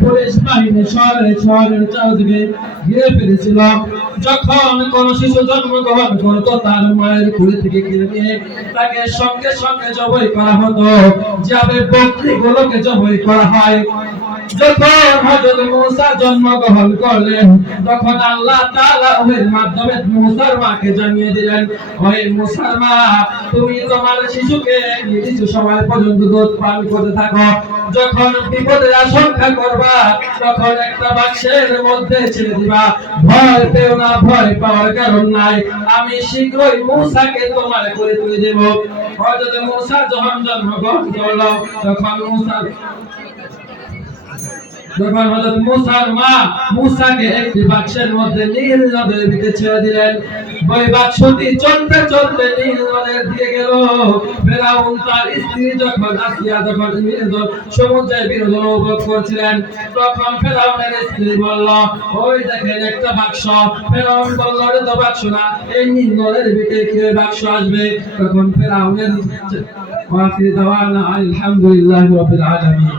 Police বাহিনী শহরের চারদিকে ঘিরে ফেলেছিল। যখন কোন শিশু জন্মগ্রহণ করতো তার মায়ের কুড়ি থেকে কিনে নিয়ে তাকে সঙ্গে সঙ্গে জবাই করা হতো, যাবে বকরিগুলোকে জবাই করা হয়। যখন হযরত মূসা জন্মগ্রহণ করলেন তখন আল্লাহ তাআলা ওহির মাধ্যমে মূসার মাকে জানিয়ে দিলেন, ওহে মূসার মা, তুমি তোমার শিশুকে নির্দিষ্ট সময় পর্যন্ত দুধ পান করতে থাকো। যখন বিপদের আশঙ্কা করবা তখন একটা বাক্সের মধ্যে ছেড়ে দিবা। ভয় পেও না, ভয় পাওয়ার কারণ নাই, আমি শীঘ্রই মূসাকে তোমার করে তুলে দেব। হযরত মূসা যখন জন্মগ্রহণ করলো যখন হযরত মূসার মা মূসাকে একটি বাক্সের মধ্যে নীল নদের দিকে ছেড়ে দিলেন, ওই বাক্সটি চলতে চলতে নীল নদের দিকে গেল। ফেরাউন তার স্ত্রী যখন আসিয়া যখন সমুদ্রের বিনোদন উপভোগ করছিলেন তখন ফেরাউনের স্ত্রী বলল, ওই দেখেন একটা বাক্স। ফেরাউন বলল, এটা তো বাক্স না, এই নীল নদের দিকে কিভাবে বাক্স আসবে? তখন ফেরাউনের আখির দাওয়ানা আলহামদুলিল্লাহি রাব্বিল আলামিন।